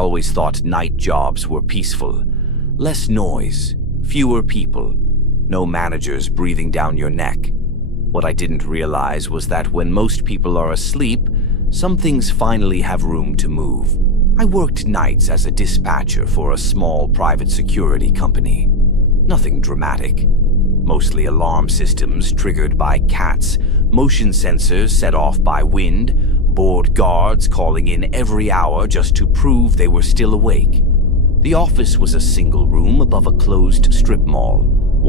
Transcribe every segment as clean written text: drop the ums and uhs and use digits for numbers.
always thought night jobs were peaceful. Less noise, fewer people, no managers breathing down your neck. What I didn't realize was that when most people are asleep, some things finally have room to move. I worked nights as a dispatcher for a small private security company. Nothing dramatic. Mostly alarm systems triggered by cats, motion sensors set off by wind, bored guards calling in every hour just to prove they were still awake. The office was a single room above a closed strip mall.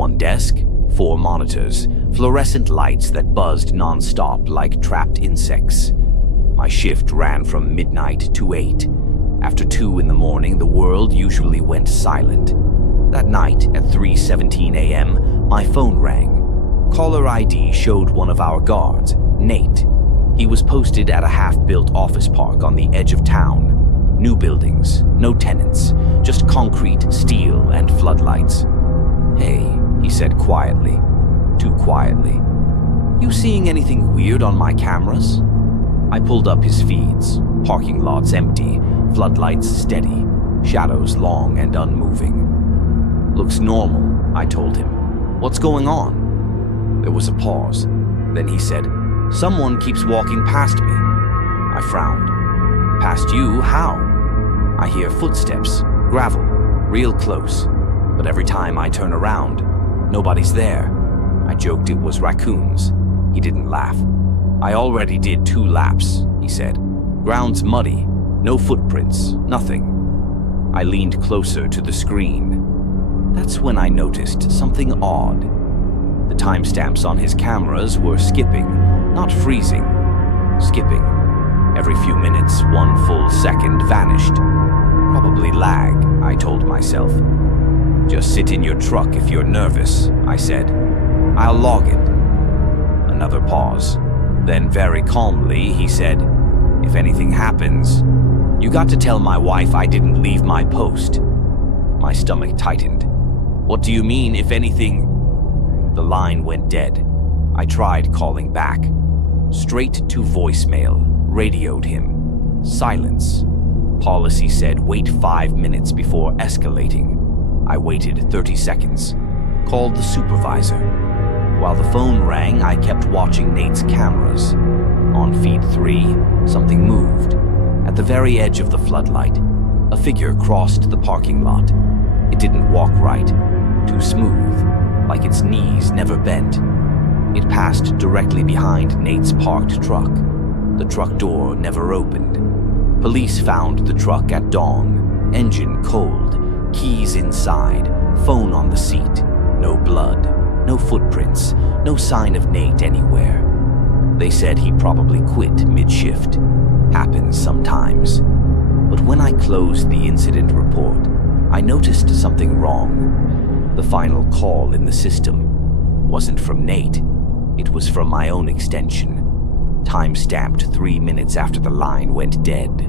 One desk, 4 monitors, fluorescent lights that buzzed non-stop like trapped insects. My shift ran from midnight to 8. After 2 in the morning, the world usually went silent. That night, at 3:17 a.m., my phone rang. Caller ID showed one of our guards, Nate. He was posted at a half-built office park on the edge of town. New buildings, no tenants, just concrete, steel, and floodlights. "Hey," he said quietly. Too quietly. "You seeing anything weird on my cameras?" I pulled up his feeds. Parking lots empty, floodlights steady, shadows long and unmoving. "Looks normal," I told him. "What's going on?" There was a pause. Then he said, "Someone keeps walking past me." I frowned. "Past you? How?" "I hear footsteps, gravel, real close. But every time I turn around, nobody's there." I joked it was raccoons. He didn't laugh. "I already did 2 laps," he said. "Ground's muddy, no footprints, nothing." I leaned closer to the screen. That's when I noticed something odd. The timestamps on his cameras were skipping, not freezing. Skipping. Every few minutes, 1 full second vanished. Probably lag, I told myself. "Just sit in your truck if you're nervous," I said. "I'll log it." Another pause. Then very calmly, he said, "If anything happens, you got to tell my wife I didn't leave my post." My stomach tightened. "What do you mean, if anything?" The line went dead. I tried calling back. Straight to voicemail, radioed him. Silence. Policy said wait 5 minutes before escalating. I waited 30 seconds. Called the supervisor. While the phone rang, I kept watching Nate's cameras. On feed 3, something moved. At the very edge of the floodlight, a figure crossed the parking lot. It didn't walk right. Too smooth, like its knees never bent. It passed directly behind Nate's parked truck. The truck door never opened. Police found the truck at dawn. Engine cold, keys inside, phone on the seat. No blood, no footprints, no sign of Nate anywhere. They said he probably quit mid-shift. Happens sometimes. But when I closed the incident report, I noticed something wrong. The final call in the system wasn't from Nate. It was from my own extension. Time-stamped 3 minutes after the line went dead.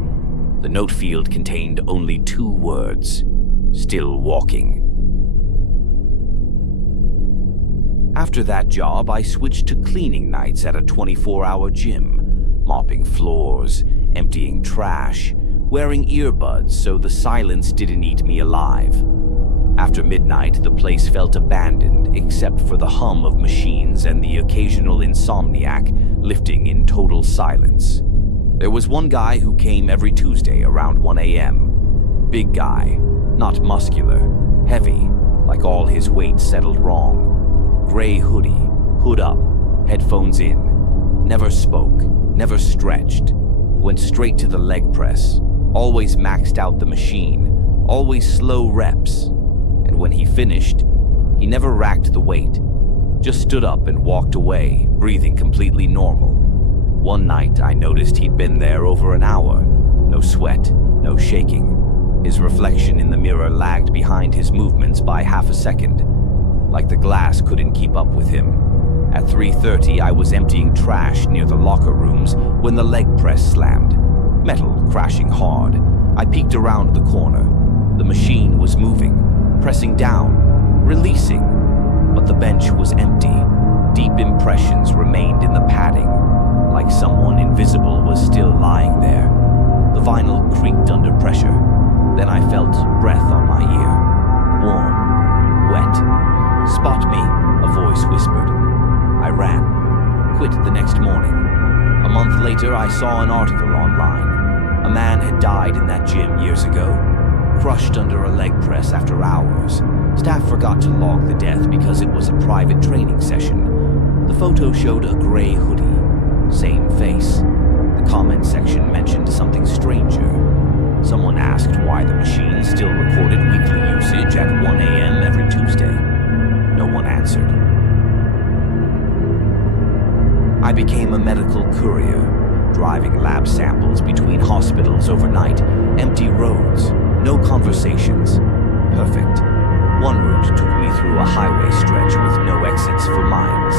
The note field contained only 2 words. Still walking. After that job, I switched to cleaning nights at a 24-hour gym. Mopping floors, emptying trash, wearing earbuds so the silence didn't eat me alive. After midnight, the place felt abandoned except for the hum of machines and the occasional insomniac lifting in total silence. There was one guy who came every Tuesday around 1 a.m. Big guy, not muscular, heavy, like all his weight settled wrong. Gray hoodie, hood up, headphones in. Never spoke, never stretched. Went straight to the leg press. Always maxed out the machine. Always slow reps. And when he finished, he never racked the weight. Just stood up and walked away, breathing completely normal. One night, I noticed he'd been there over an hour. No sweat, no shaking. His reflection in the mirror lagged behind his movements by half a second. Like the glass couldn't keep up with him. At 3:30, I was emptying trash near the locker rooms when the leg press slammed. Metal crashing hard. I peeked around the corner. The machine was moving, pressing down, releasing. But the bench was empty. Deep impressions remained in the padding, like someone invisible was still lying there. The vinyl creaked under pressure. Then I felt breath on my ear. Warm, wet. "Spot me," a voice whispered. I ran, quit the next morning. A month later, I saw an article online. A man had died in that gym years ago, crushed under a leg press after hours. Staff forgot to log the death because it was a private training session. The photo showed a gray hoodie, same face. The comment section mentioned something stranger. Someone asked why the machine still recorded weekly usage at 1 a.m. every Tuesday. No one answered. I became a medical courier, driving lab samples between hospitals overnight. Empty roads, no conversations. Perfect. One route took me through a highway stretch with no exits for miles.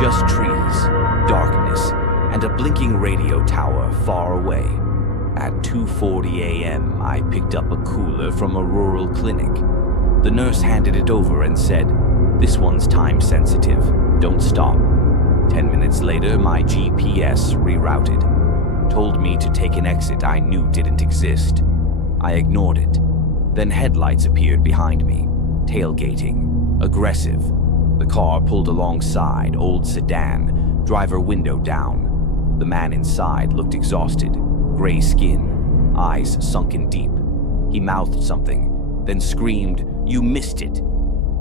Just trees, darkness, and a blinking radio tower far away. At 2:40 a.m., I picked up a cooler from a rural clinic. The nurse handed it over and said, "This one's time sensitive. Don't stop." 10 minutes later, my GPS rerouted. Told me to take an exit I knew didn't exist. I ignored it. Then headlights appeared behind me, tailgating, aggressive. The car pulled alongside, old sedan, driver window down. The man inside looked exhausted, gray skin, eyes sunken deep. He mouthed something, then screamed, "You missed it!"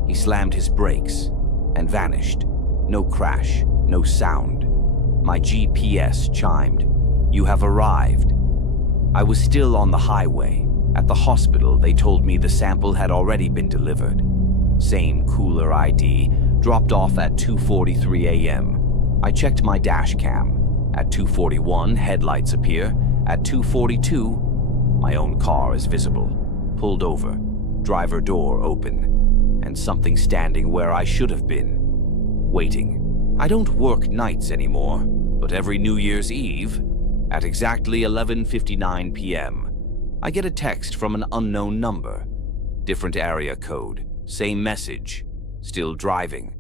He slammed his brakes and vanished. No crash, no sound. My GPS chimed, "You have arrived." I was still on the highway. At the hospital, they told me the sample had already been delivered. Same cooler ID, dropped off at 2:43 a.m. I checked my dash cam. At 2:41, headlights appear. At 2:42, my own car is visible. Pulled over, driver door open, and something standing where I should have been, waiting. I don't work nights anymore, but every New Year's Eve, at exactly 11:59 p.m., I get a text from an unknown number. Different area code, same message, still driving.